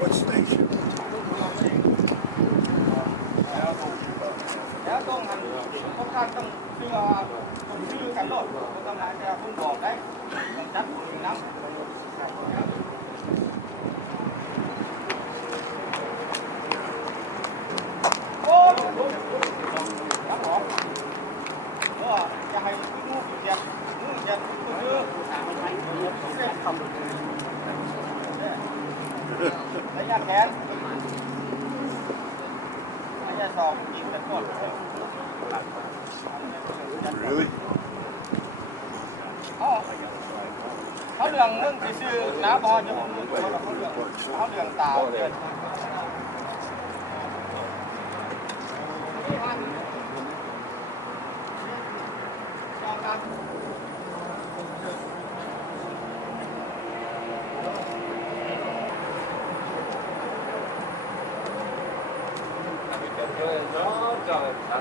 What station? แล้วต้องหันพวกท่านต้องชื่อกันโลดต้องหาจะพุ่งบอกได้ต้องจัดอยู่น้ำโอ้ยน้ำหอมก็จะให้งูเจ็บคือระยะแขนระยะศอกยิงแต่ก้น Really? เขาเรื่องนึงที่ชื่อน้าบอลจะผมเขาเรื่องตาเดือน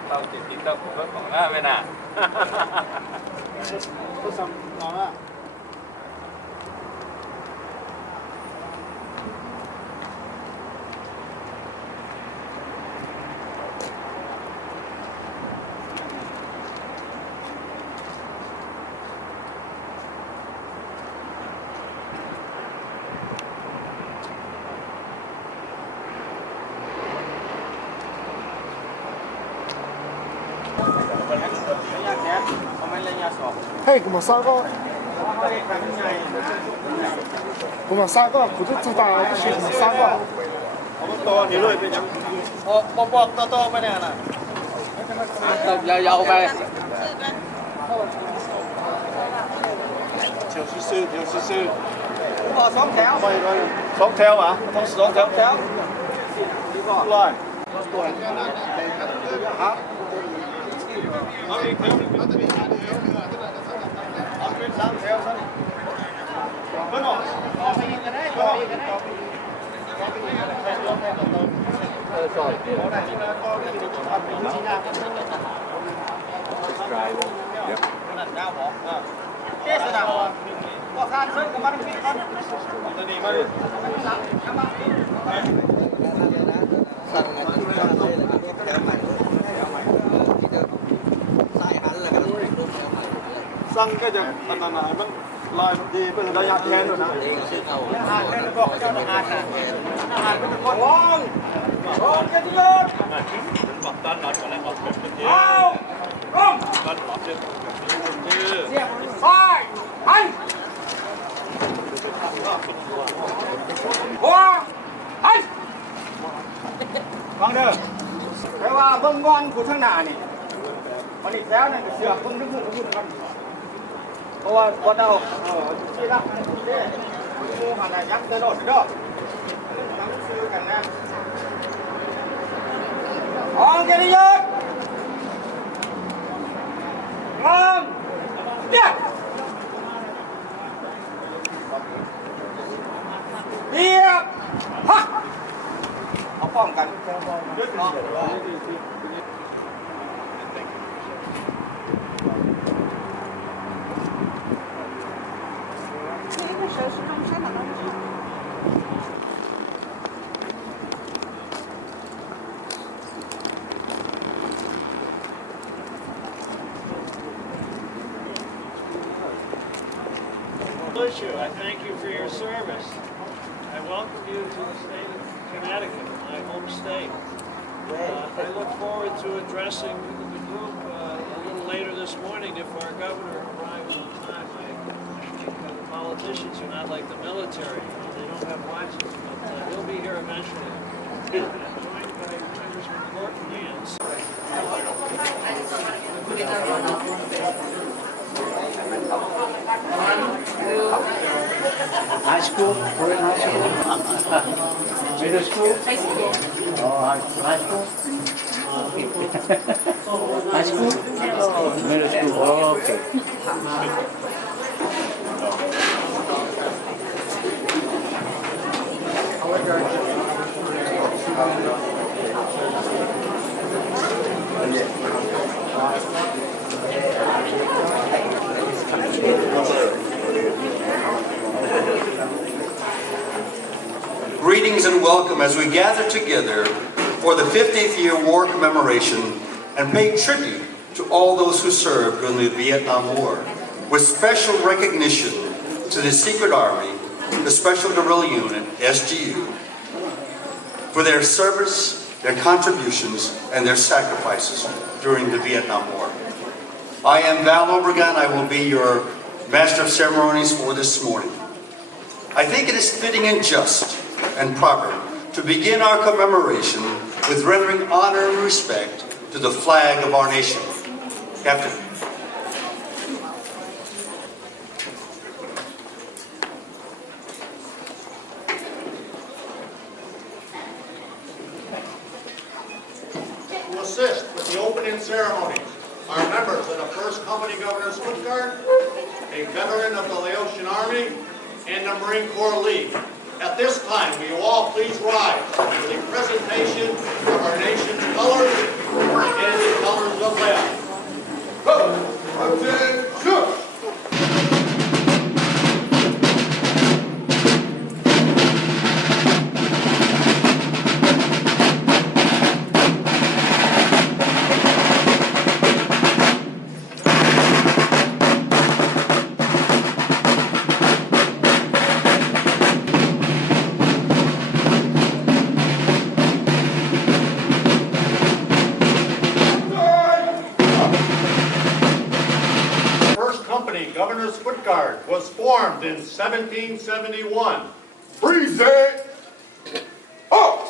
tao chỉ tin tao cũng vẫn còn là bên nào Có xong ngon á. Hey, como salgo, 구두 뜯다 아저씨 como salgo. to thì lôi bên bọc to bên này nè dầu về chiều sư bò xóm theo xóm theo à xóm theo đi bò rồi xăng cái giờ anh là nó lòi gì bây giờ đã nhạt thêm rồi nè hạt cái nó bọc cho nó hạt cái con ngon cái gì luôn bọc tan nó còn lại bọc cái gì không tan bọc chứ sai anh hoa anh vâng được cáiว่าเบิ่งงอนกูทั้งหน้านี่มันอีกแล้วเนี่ยเสือกเบิ่งนึกมันเพราะว่าวันเอาที่รักเนี่ยมูหันยักษ์เดินโดดเด้อตั้งชื่อกันนะองเกียรติยศงามเนี่ยเรียบฮะเอาป้องกันยึดเนาะI thank you for your service. I welcome you to the state of Connecticut, my home state. I look forward to addressing the group a little later this morning if our governor arrives on time. I think the politicians are not like the military. They don't have watches, but he'll be here eventually. I'm joined by Congressman Gordon Nance. High school? We're in high school? Middle school? High school. Oh, high school? High school? Middle school. Oh, okay. Greetings and welcome as we gather together for the 50th year war commemoration and pay tribute to all those who served during the Vietnam War, with special recognition to the Secret Army, the Special Guerrilla Unit, SGU, for their service, their contributions, and their sacrifices during the Vietnam War. I am Val Obregon. I will be your Master of Ceremonies for this morning. I think it is fitting and just and proper to begin our commemoration with rendering honor and respect to the flag of our nation. Captain. To assist with the opening ceremonies are members of the 1st Company Governor's Foot Guard, a veteran of the Laotian Army, and the Marine Corps League. At this time, will you all please rise for the presentation of our nation's colors and the colors of Laos. Governor's Foot Guard was formed in 1771. Freeze it! Up!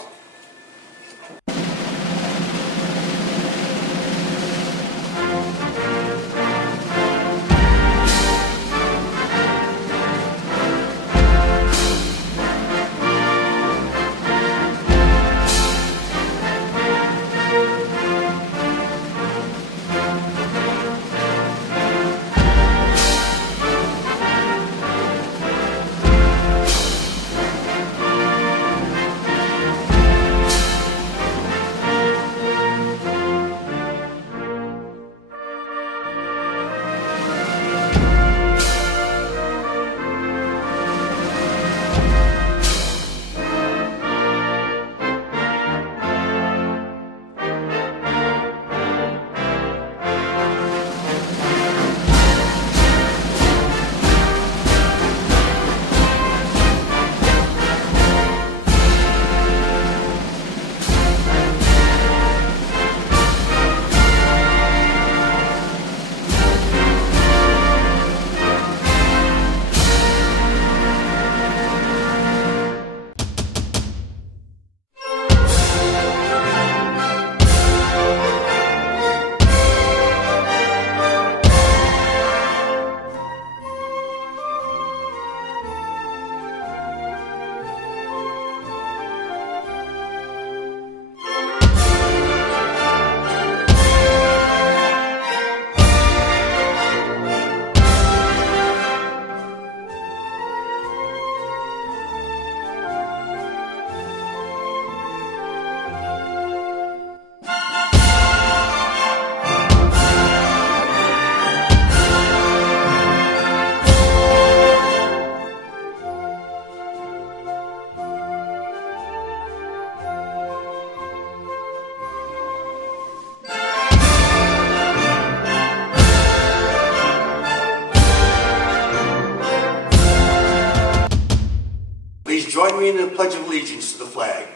Join me in the Pledge of Allegiance to the flag.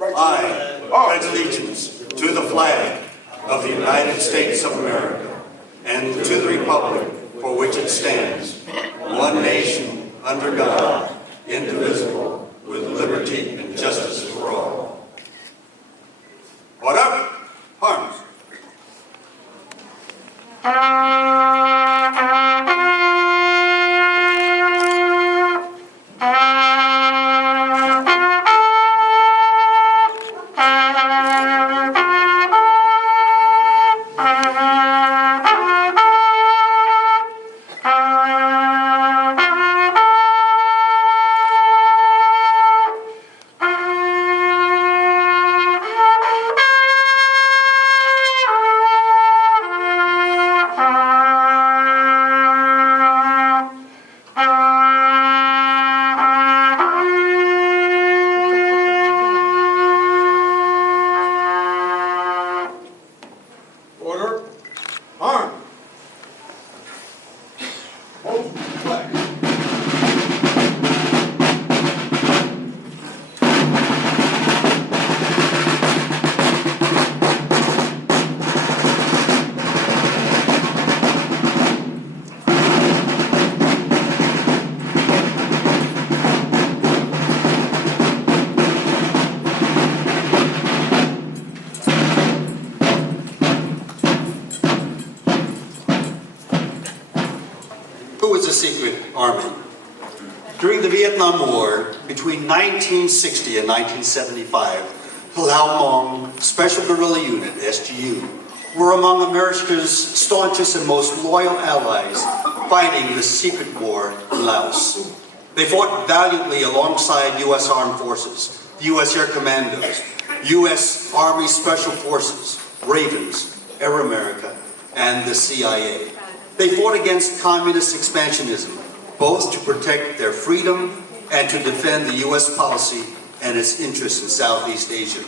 I pledge allegiance to the flag of the United States of America and to the republic for which it stands, one nation, under God, indivisible, with liberty and justice for all. Order! Arms! who was a secret army. During the Vietnam War, between 1960 and 1975, the Lao Hmong Special Guerrilla Unit, SGU, were among America's staunchest and most loyal allies fighting the secret war in Laos. They fought valiantly alongside U.S. Armed Forces, the U.S. Air Commandos, U.S. Army Special Forces, Ravens, Air America, and the CIA. They fought against communist expansionism, both to protect their freedom and to defend the U.S. policy and its interests in Southeast Asia.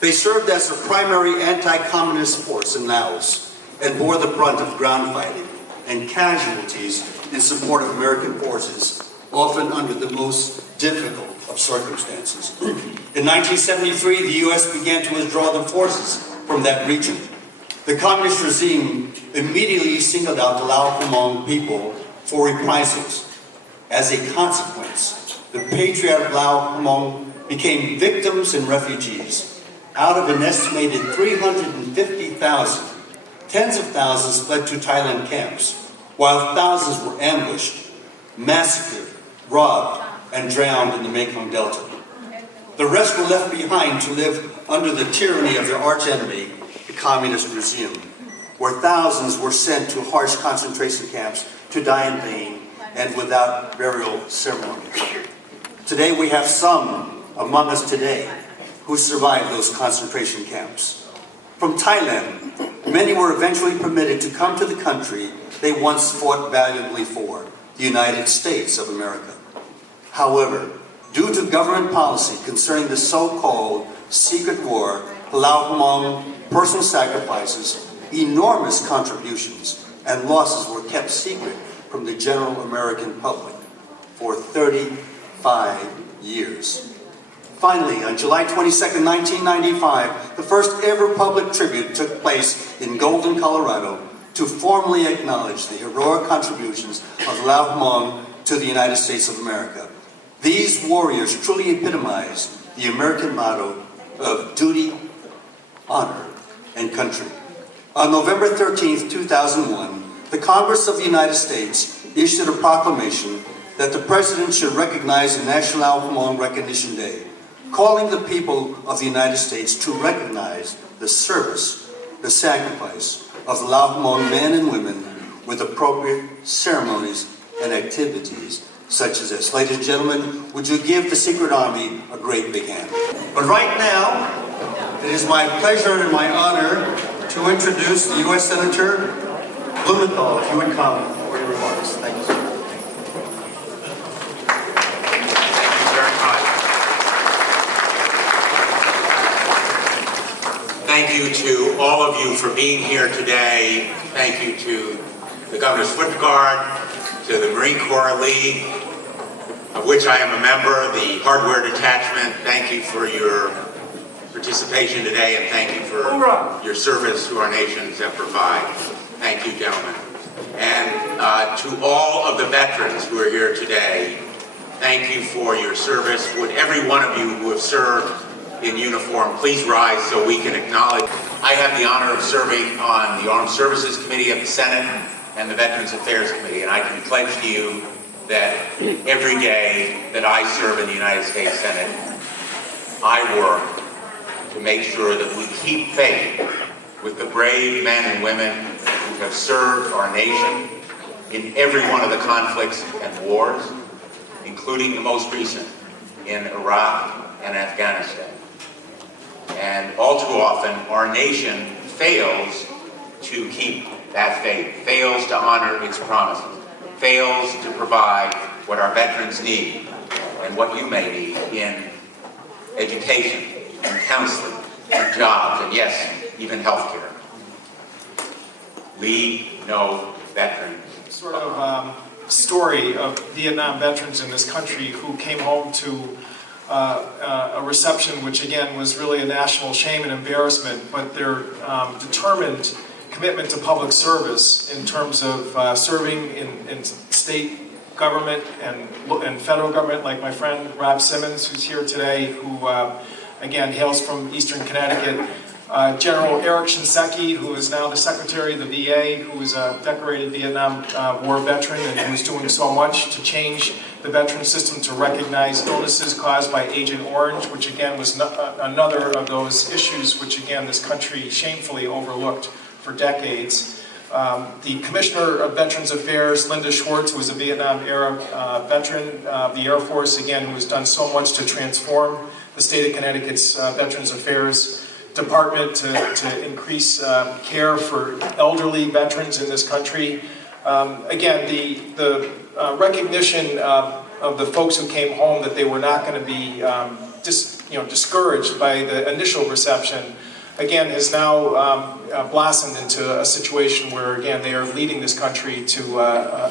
They served as a primary anti-communist force in Laos and bore the brunt of ground fighting and casualties in support of American forces, often under the most difficult of circumstances. In 1973, the U.S. began to withdraw their forces from that region. The communist regime immediately singled out the Lao Hmong people for reprisals. As a consequence, the patriotic Lao Hmong became victims and refugees. Out of an estimated 350,000, tens of thousands fled to Thailand camps, while thousands were ambushed, massacred, robbed, and drowned in the Mekong Delta. The rest were left behind to live under the tyranny of their archenemy, the communist regime, where thousands were sent to harsh concentration camps to die in vain and without burial ceremonies. Today we have some among us today who survived those concentration camps. From Thailand, many were eventually permitted to come to the country they once fought valiantly for, the United States of America. However, due to government policy concerning the so-called secret war, the Lao Hmong personal sacrifices, enormous contributions, and losses were kept secret from the general American public for 35 years. Finally, on July 22, 1995, the first ever public tribute took place in Golden, Colorado, to formally acknowledge the heroic contributions of Lao Hmong to the United States of America. These warriors truly epitomize the American motto of duty, honor, and country. On November 13, 2001, the Congress of the United States issued a proclamation that the President should recognize the National Lao Hmong Recognition Day, calling the people of the United States to recognize the service, the sacrifice of the Lao Hmong men and women with appropriate ceremonies and activities such as this. Ladies and gentlemen, would you give the Secret Army a great big hand? But right now, it is my pleasure and my honor to introduce the U.S. Senator Blumenthal, if you would come for your remarks. Thank you, sir. Thank you to all of you for being here today. Thank you to the Governor's Foot Guard, to the Marine Corps League, of which I am a member, the Hardware Detachment. Thank you for your participation today, and thank you for your service to our nation's provide. Thank you, gentlemen. And to all of the veterans who are here today, thank you for your service. Would every one of you who have served in uniform please rise so we can acknowledge. I have the honor of serving on the Armed Services Committee of the Senate and the Veterans Affairs Committee, and I can pledge to you that every day that I serve in the United States Senate, I work to make sure that we keep faith with the brave men and women who have served our nation in every one of the conflicts and wars, including the most recent in Iraq and Afghanistan. And all too often, our nation fails to keep that faith, fails to honor its promises, fails to provide what our veterans need and what you may need in education and counseling and jobs and, yes, even health care. We know veterans. Sort of story of Vietnam veterans in this country who came home to a reception which again was really a national shame and embarrassment, but their determined commitment to public service in terms of serving in state government and federal government, like my friend Rob Simmons, who's here today, who again hails from Eastern Connecticut. General Eric Shinseki, who is now the Secretary of the VA, who is a decorated Vietnam War veteran and who's doing so much to change the veteran system to recognize illnesses caused by Agent Orange, which again was another of those issues which again this country shamefully overlooked for decades. The Commissioner of Veterans Affairs, Linda Schwartz, who was a Vietnam-era veteran of the Air Force, again, who has done so much to transform the state of Connecticut's Veterans Affairs Department to increase care for elderly veterans in this country. Again, the recognition of the folks who came home that they were not going to be discouraged by the initial reception, again, has now blossomed into a situation where, again, they are leading this country to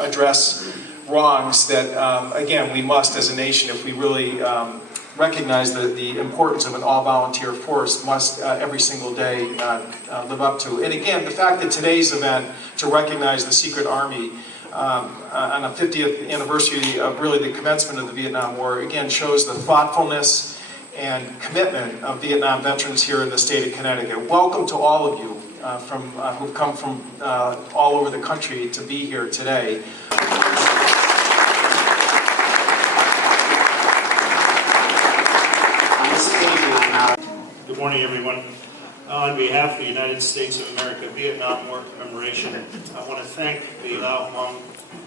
address wrongs that, again, we must, as a nation, if we really recognize the importance of an all-volunteer force, must every single day live up to. And again, the fact that today's event, to recognize the Secret Army on the 50th anniversary of really the commencement of the Vietnam War, again, shows the thoughtfulness and commitment of Vietnam veterans here in the state of Connecticut. Welcome to all of you who've come from all over the country to be here today. Good morning, everyone. On behalf of the United States of America Vietnam War Commemoration, I want to thank the Hmong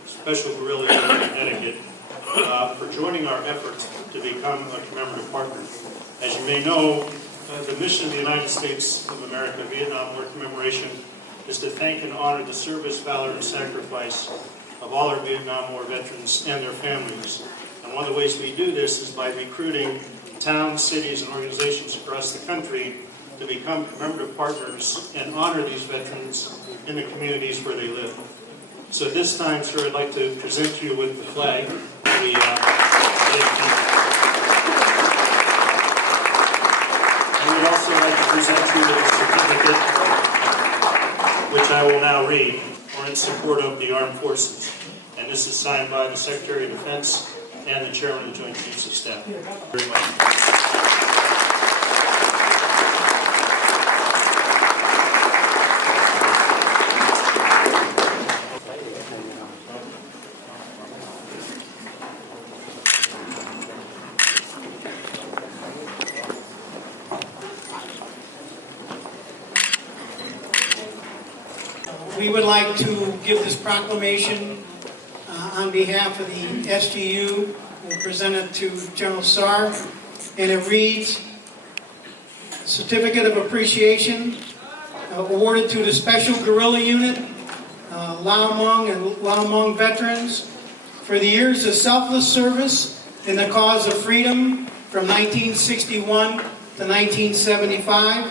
Special Guerrilla Unit of Connecticut for joining our efforts to become a commemorative partner. As you may know, the mission of the United States of America Vietnam War Commemoration is to thank and honor the service, valor, and sacrifice of all our Vietnam War veterans and their families. And one of the ways we do this is by recruiting towns, cities, and organizations across the country to become commemorative partners and honor these veterans in the communities where they live. So at this time, sir, I'd like to present you with the flag. I would also like to present you with a certificate, which I will now read, or in support of the armed forces. And this is signed by the Secretary of Defense and the Chairman of the Joint Chiefs of Staff. Very much. We would like to give this proclamation on behalf of the SGU and present it to General Sarr, and it reads, Certificate of Appreciation awarded to the Special Guerrilla Unit, Lao Hmong and Lao Hmong veterans for the years of selfless service in the cause of freedom from 1961 to 1975.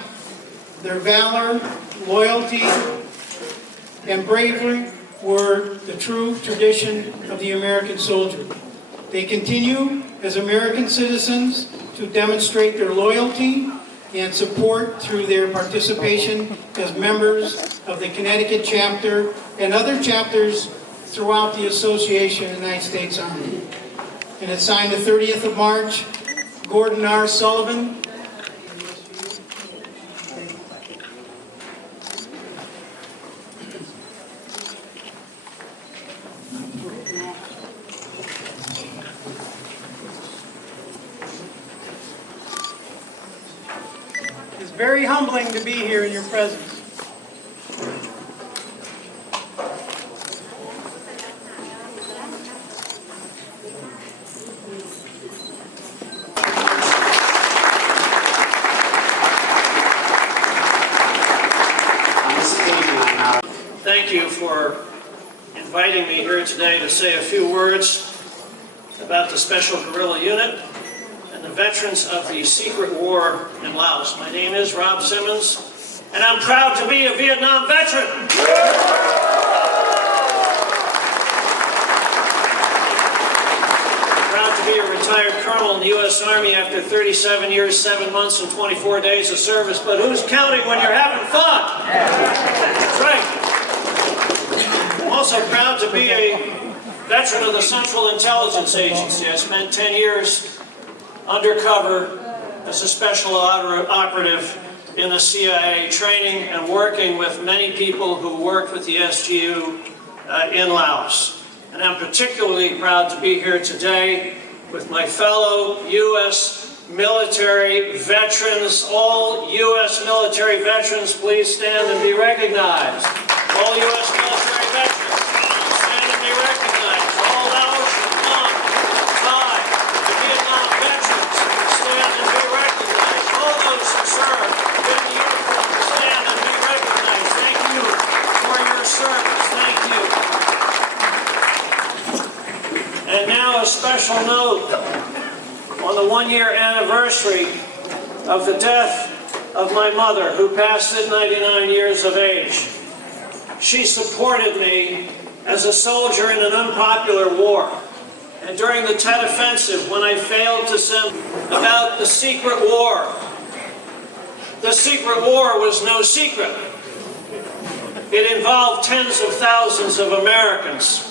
Their valor, loyalty, and bravery were the true tradition of the American soldier. They continue as American citizens to demonstrate their loyalty and support through their participation as members of the Connecticut chapter and other chapters throughout the Association of the United States Army. And it's signed the 30th of March, Gordon R. Sullivan. It's very humbling to be here in your presence. Thank you for inviting me here today to say a few words about the Special Guerrilla Unit and the veterans of the secret war in Laos. My name is Rob Simmons, and I'm proud to be a Vietnam veteran. I'm proud to be a retired colonel in the U.S. Army after 37 years, 7 months, and 24 days of service. But who's counting when you're having fun? That's right. I'm also proud to be a veteran of the Central Intelligence Agency. I spent 10 years undercover as a special operative in the CIA, training and working with many people who worked with the SGU in Laos. And I'm particularly proud to be here today with my fellow U.S. military veterans. All U.S. military veterans, please stand and be recognized. All U.S. military veterans, stand and be recognized. All Laotian, Hmong, Thai, and Vietnam veterans, stand and be recognized. All those who serve in the uniform, stand and be recognized. Thank you for your service. Thank you. And now a special note on the one-year anniversary of the death of my mother, who passed at 99 years of age. She supported me as a soldier in an unpopular war. And during the Tet Offensive, when I failed to send about the secret war, the secret war was no secret. It involved tens of thousands of Americans.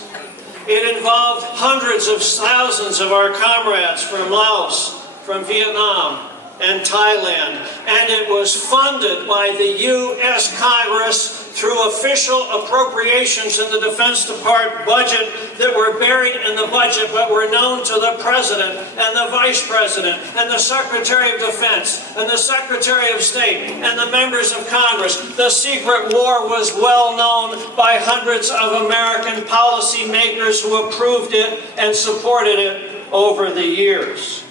It involved hundreds of thousands of our comrades from Laos, from Vietnam, and Thailand. And it was funded by the U.S. Congress through official appropriations in the Defense Department budget that were buried in the budget but were known to the President and the Vice President and the Secretary of Defense and the Secretary of State and the members of Congress. The secret war was well known by hundreds of American policymakers who approved it and supported it over the years.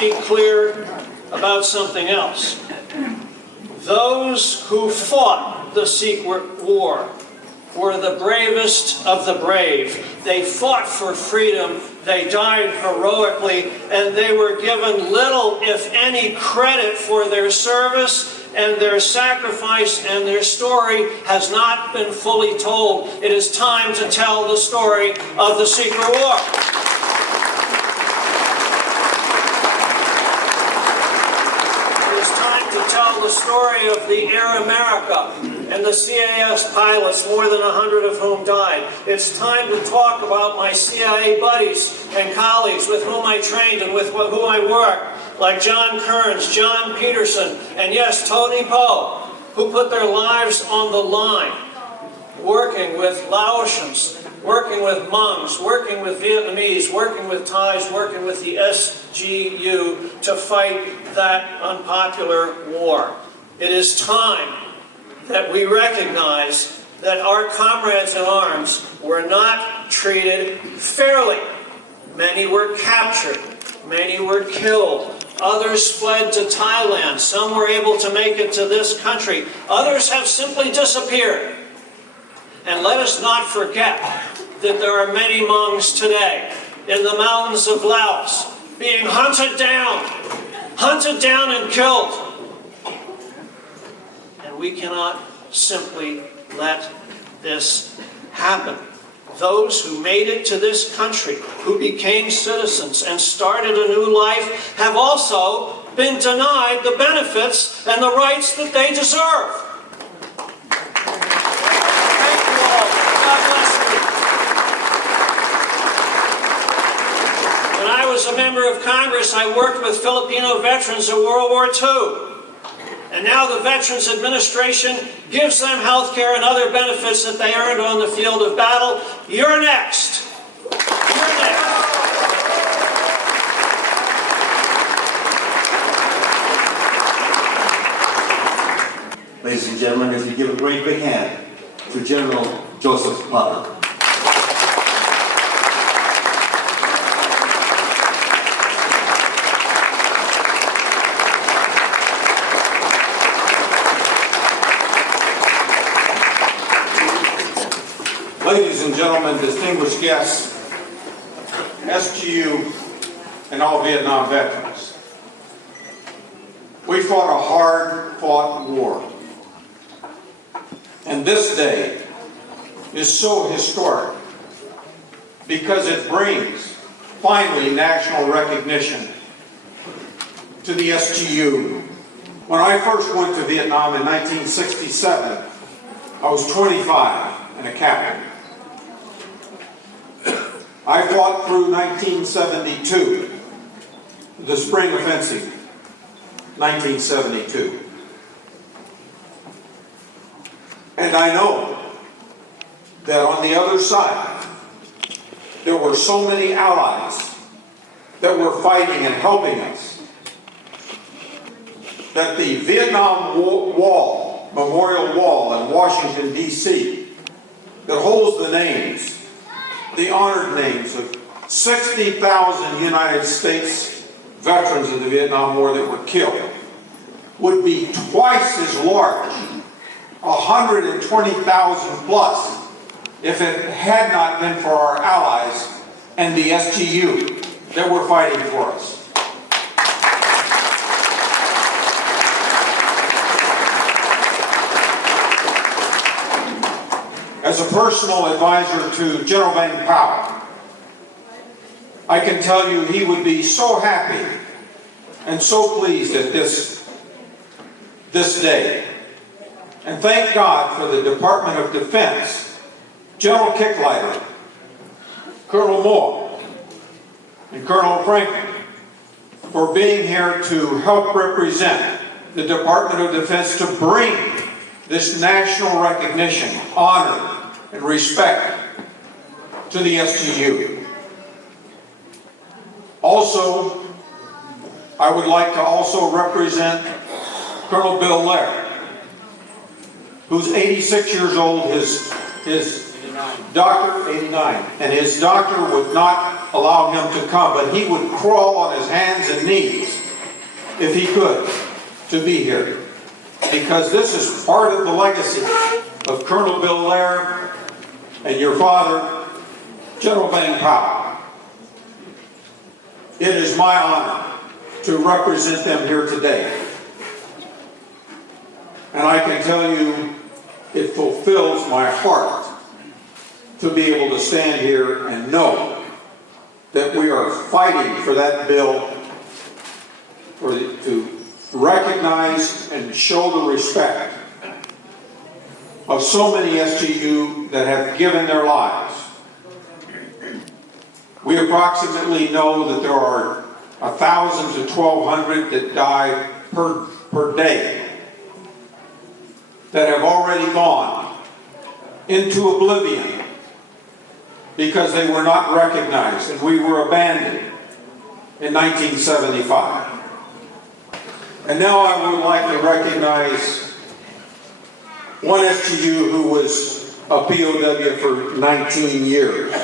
Be clear about something else. Those who fought the secret war were the bravest of the brave. They fought for freedom, they died heroically, and they were given little, if any, credit for their service and their sacrifice, and their story has not been fully told. It is time to tell the story of the secret war. Tell the story of the Air America and the CAS pilots, more than 100 of whom died. It's time to talk about my CIA buddies and colleagues with whom I trained and with whom I worked, like John Kearns, John Peterson, and yes, Tony Poe, who put their lives on the line, working with Laotians, working with Hmongs, working with Vietnamese, working with Thais, working with the SGU to fight that unpopular war. It is time that we recognize that our comrades in arms were not treated fairly. Many were captured, many were killed, others fled to Thailand, some were able to make it to this country, others have simply disappeared. And let us not forget that there are many Hmongs today in the mountains of Laos being hunted down and killed. And we cannot simply let this happen. Those who made it to this country, who became citizens and started a new life, have also been denied the benefits and the rights that they deserve. As a member of Congress, I worked with Filipino veterans in World War II. And now the Veterans Administration gives them health care and other benefits that they earned on the field of battle. You're next. You're next. Ladies and gentlemen, if you give a great big hand to General Joseph Potter. Ladies and gentlemen, distinguished guests, SGU, and all Vietnam veterans, we fought a hard-fought war. And this day is so historic because it brings, finally, national recognition to the SGU. When I first went to Vietnam in 1967, I was 25 and a captain. I fought through 1972, the Spring Offensive, 1972. And I know that on the other side, there were so many allies that were fighting and helping us that the Vietnam Wall, Memorial Wall in Washington, D.C., that holds the names, the honored names of 60,000 United States veterans of the Vietnam War that were killed, would be twice as large, 120,000 plus, if it had not been for our allies and the SGU that were fighting for us. As a personal advisor to General Vang Pao, I can tell you he would be so happy and so pleased at this day. And thank God for the Department of Defense, General Kicklighter, Colonel Moore, and Colonel Franklin for being here to help represent the Department of Defense to bring this national recognition, honor, and respect to the SGU. Also, I would like to also represent Colonel Bill Laird, who's 86 years old, his doctor, 89, and his doctor would not allow him to come, but he would crawl on his hands and knees, if he could, to be here. Because this is part of the legacy of Colonel Bill Laird and your father, General Vang Pao. It is my honor to represent them here today. And I can tell you, it fulfills my heart to be able to stand here and know that we are fighting for that bill to recognize and show the respect of so many SGU that have given their lives. We approximately know that there are 1,000 to 1,200 that die per day that have already gone into oblivion because they were not recognized and we were abandoned in 1975. And now I would like to recognize one SGU who was a POW for 19 years.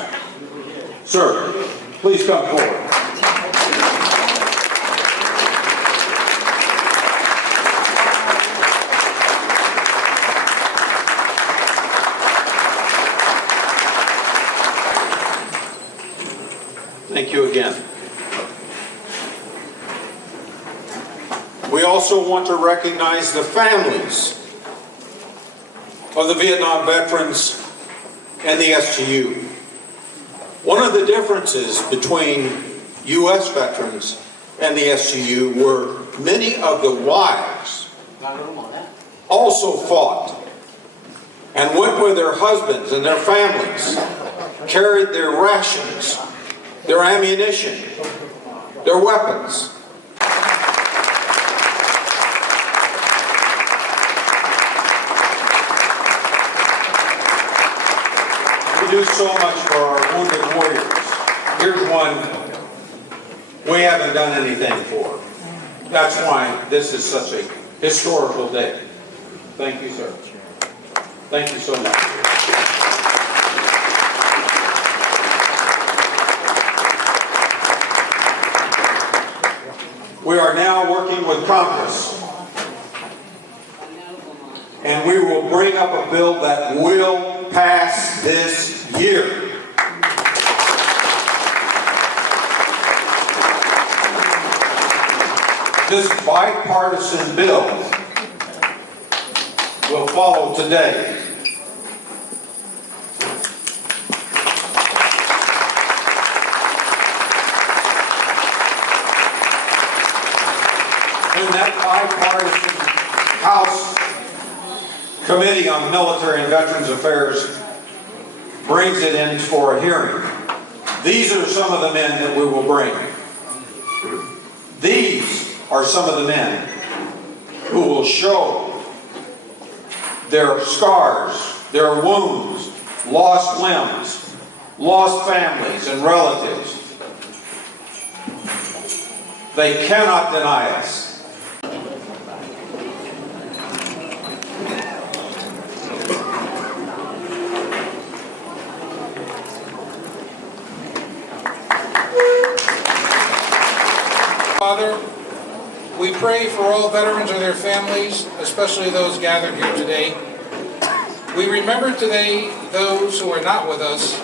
Sir, please come forward. Thank you again. We also want to recognize the families of the Vietnam veterans and the SGU. One of the differences between U.S. veterans and the SGU were many of the wives also fought and went with their husbands and their families, carried their rations, their ammunition, their weapons. We do so much for our wounded warriors. Here's one we haven't done anything for. That's why this is such a historical day. Thank you, sir. Thank you so much. We are now working with Congress, and we will bring up a bill that will pass this year. This bipartisan bill will follow today. When that bipartisan House Committee on Military and Veterans Affairs brings it in for a hearing, These are some of the men that we will bring. These are some of the men who will show their scars, their wounds, lost limbs, lost families and relatives. They cannot deny us. Father, we pray for all veterans and their families, especially those gathered here today. We remember today those who are not with us,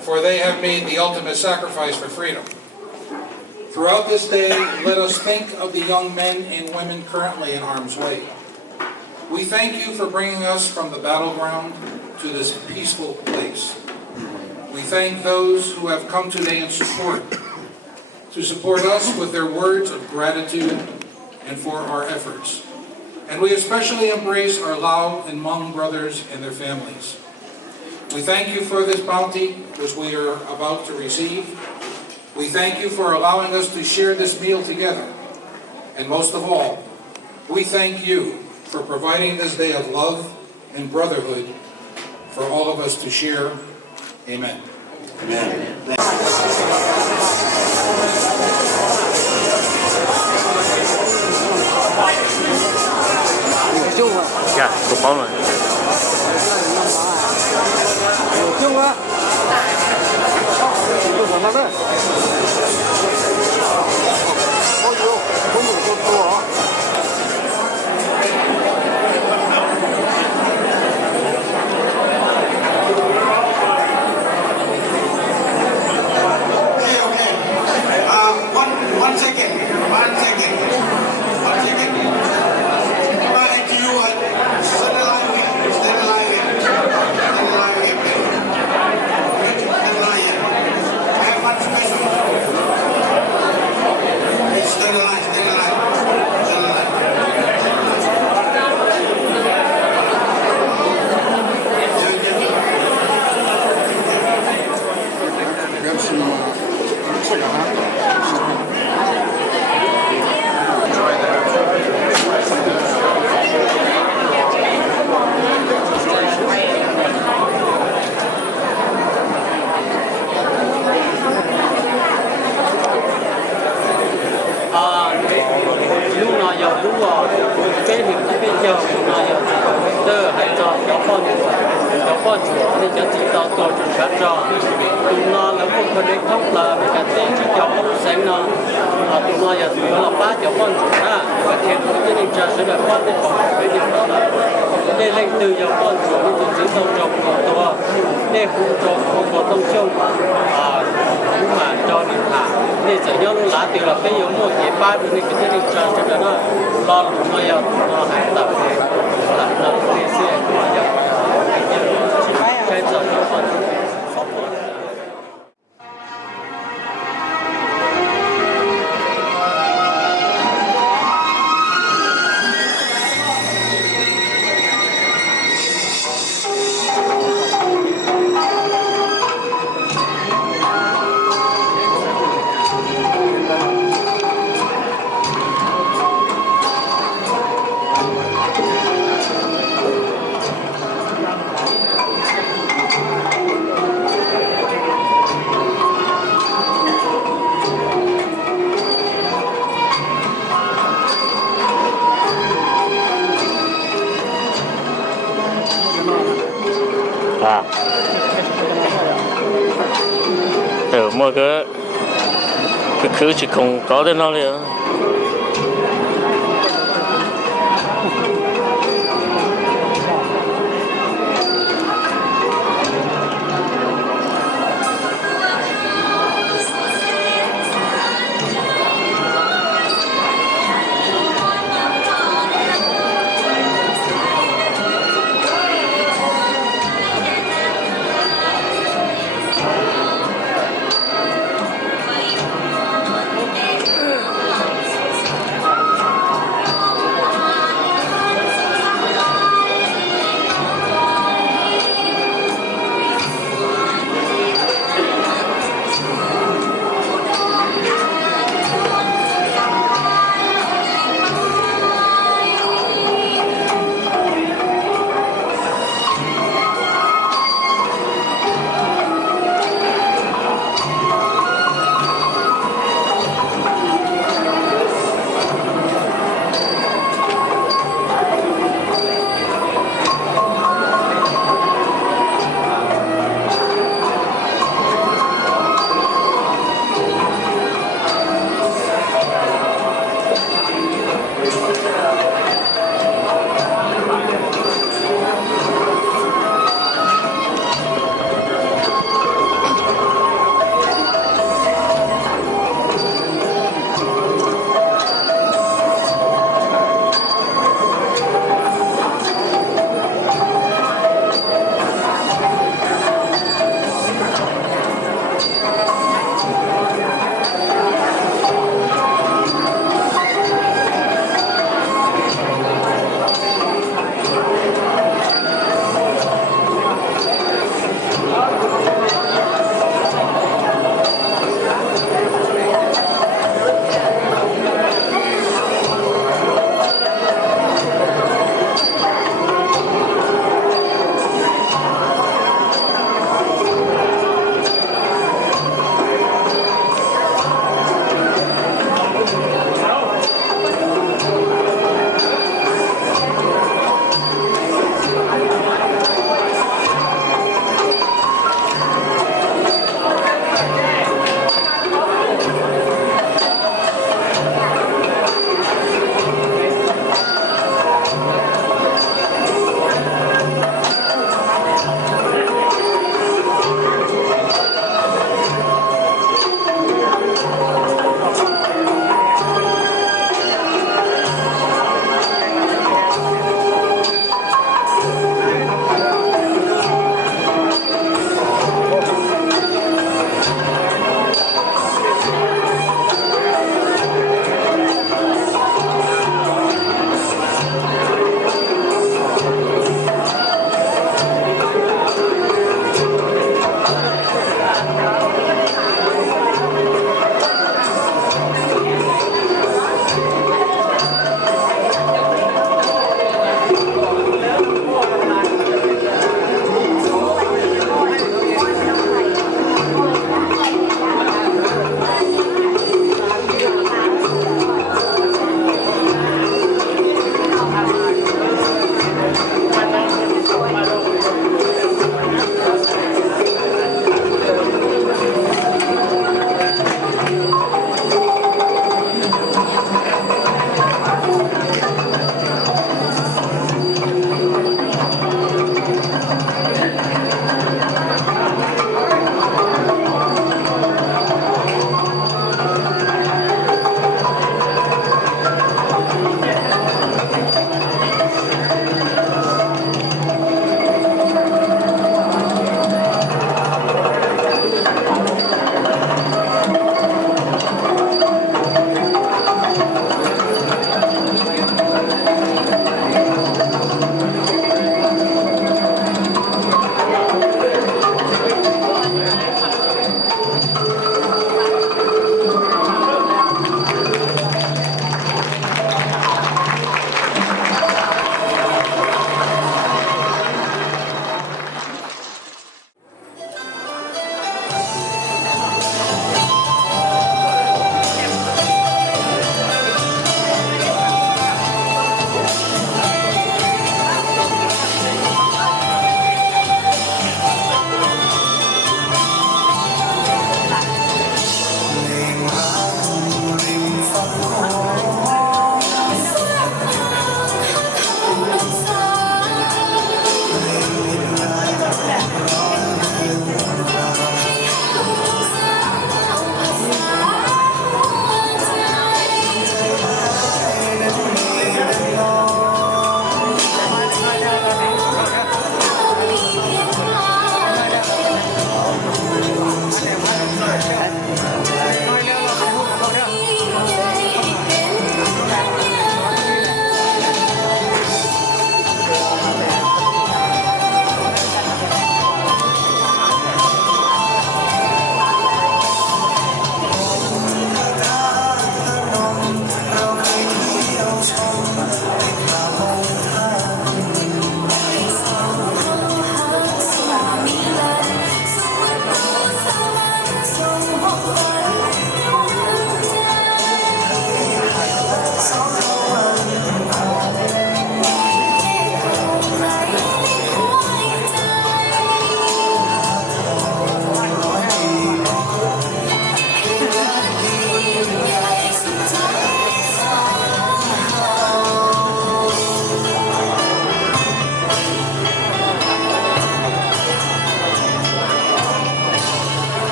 for they have made the ultimate sacrifice for freedom. Throughout this day, let us think of the young men and women currently in harm's way. We thank you for bringing us from the battleground to this peaceful place. We thank those who have come today in support, to support us with their words of gratitude and for our efforts. And we especially embrace our Lao and Hmong brothers and their families. We thank you for this bounty which we are about to receive. We thank you for allowing us to share this meal together. And most of all, we thank you for providing this day of love and brotherhood for all of us to share. Amen. Amen. Dạ, cục bóng rồi. Từ mua cái khứ chỉ không có đến nó liền.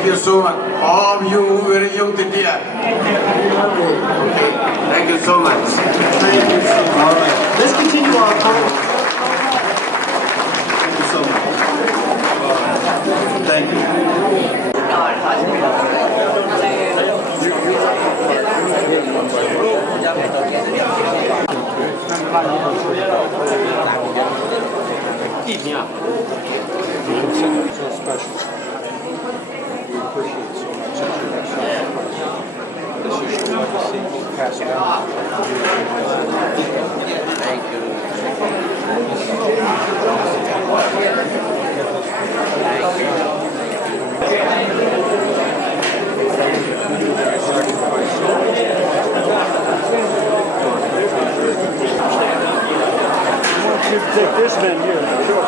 Thank you so much. All of you very young today. so much. Thank you so much. All right. Let's continue our program. Thank you so much. All right. Thank you. So special. We appreciate so much that you have sacrificed. This is your legacy passed down. Thank you. Take this man here. Sure.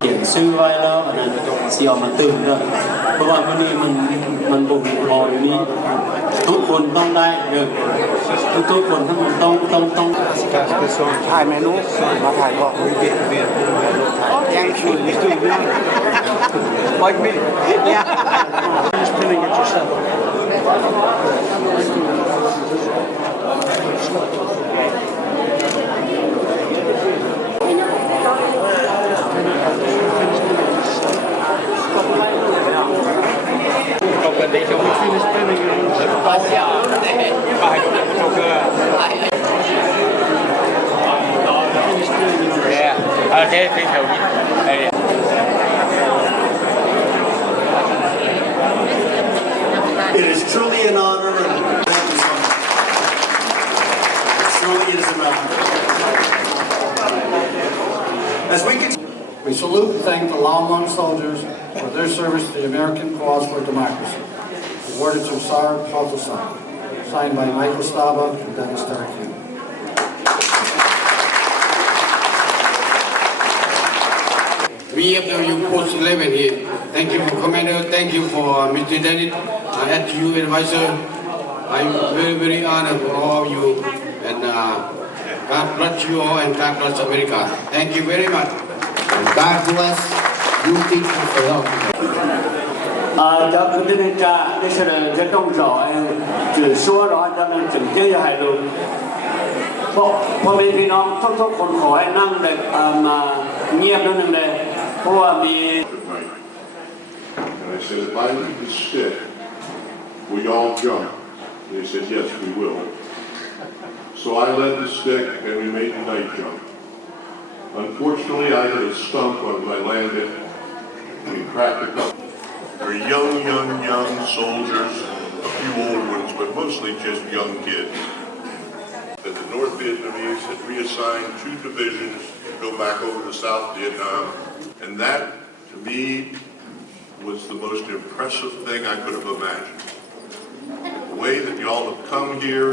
Kiện sư vai đó xiaoมันตึงด้วยเพราะว่าวันนี้มันบ่มีพออยู่นี่ทุกคนต้องได้ทุกคนต้องถ่ายเมนูมาถ่ายบอกยังช่วยไม่ช่วยด้วย like me yeah just pinning it yourself It is truly an honor, and thank you so much. It truly is an honor. As we continue, We salute and thank the Hmong soldiers for their service to the American cause for democracy. Awarded to Sar Paltasan, signed by Michael Staba and Dennis Tarkin. VFW Post 11 here. Thank you for Commander, thank you for Mr. Dennis, SGU advisor. I'm very honored for all of you, and God bless you all and God bless America. Thank you very much. And God bless you teachers for helping. Cho quý vị cha, đây sẽ là cái công rõ chữ số đó cho nên chừng chơi hài luôn.พ่อแม่พี่น้องทุกคนขอให้นั่งเลยมาเงียบนิดนึงเลยเพราะว่ามี And I said, if I leave the stick, will y'all jump? And they said, yes, we will. So I led the stick and we made the night jump. Unfortunately, I hit a stump when I landed. We cracked a couple. They're young soldiers, a few old ones, but mostly just young kids. That the North Vietnamese had reassigned 2 divisions to go back over to South Vietnam. And that, to me, was the most impressive thing I could have imagined. The way that y'all have come here.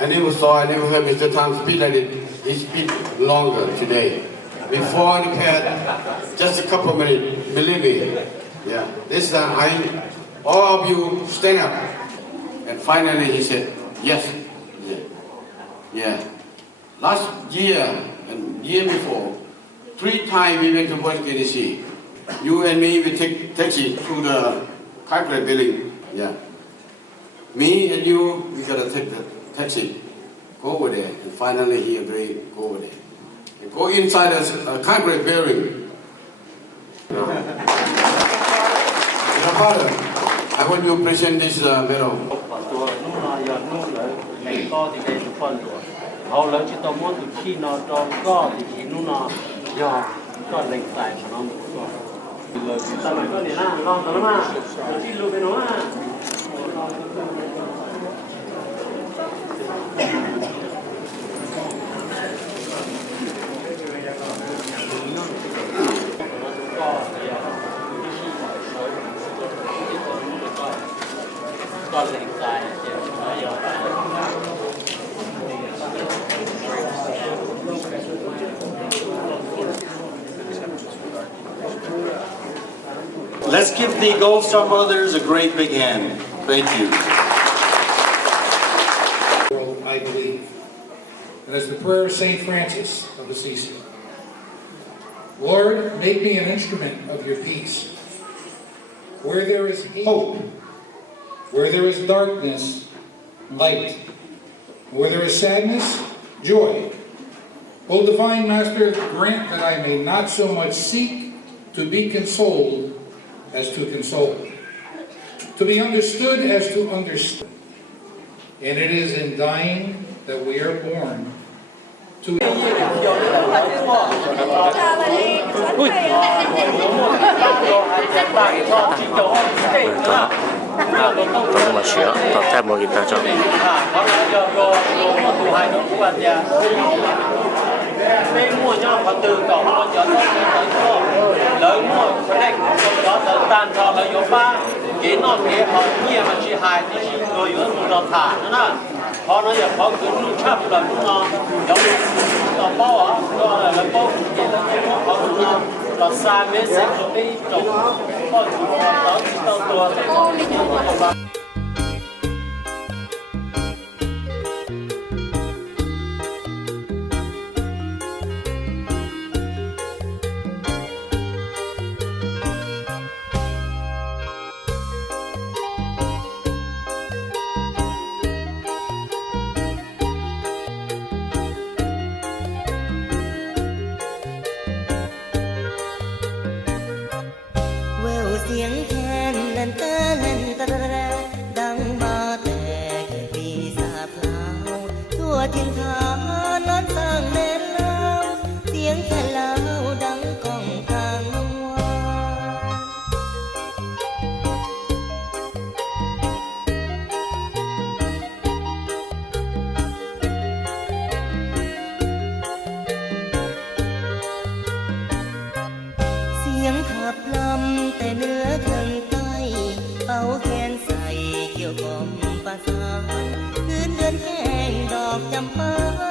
I never heard Mr. Tom speak like it. He speak longer today. Before the pad, just a couple of minutes, believe me. Yeah, this time all of you stand up. And finally he said, yes. Yeah. Last year and year before, 3 times we went to Washington DC. You and me, we take taxi to the corporate building. Yeah. Me and you, we gotta take the taxi. Go over there. And finally he agreed, go over there. And go inside a corporate building. Father, I want you to present this medal. Hậu lớn chỉ tao muốn từ khi nó trong có thì chỉ nó do có lệnh tài mà nó lời tao nói có này là lo tao lắm à nó chỉ lưu cái nó à có lệnh tài let's give the Gold Star Mothers a great big hand. Thank you. I believe and as the prayer of St. Francis of Assisi. Lord, make me an instrument of your peace. Where there is hope, where there is darkness, light. Where there is sadness, joy. O Divine Master, grant that I may not so much seek to be consoled as to console, to be understood as to understand. And it is in dying that we are born to Tôi mà sửa tập theo một người ta cho Bên mua cho họ từ cổng nó cho nó lợi mua cái này cũng có tận tan cho lợi dụng ba cái nó cái họ nhiều mà chỉ hai thì chỉ người yếu nó thả nó họ nói giờ họ cứ nu chấp là nó nó bao à nó là bao cái là họ nó xa mấy sẽ cho cái trồng họ đó chỉ tao tua thôi. เสียงแคนนันเตอร์นันตะระดังมาแต่ปีศาจลาวทั่วถิ่นฐานนอนสร้างแดนลาวเสียงแคนลาวดังก้องกลางวานเสียงขับลำแต่เนื้อทางใต้เป่าแคนใส่เกี่ยวกล่อมประสานคืนเดือนแห้งดอกจำปา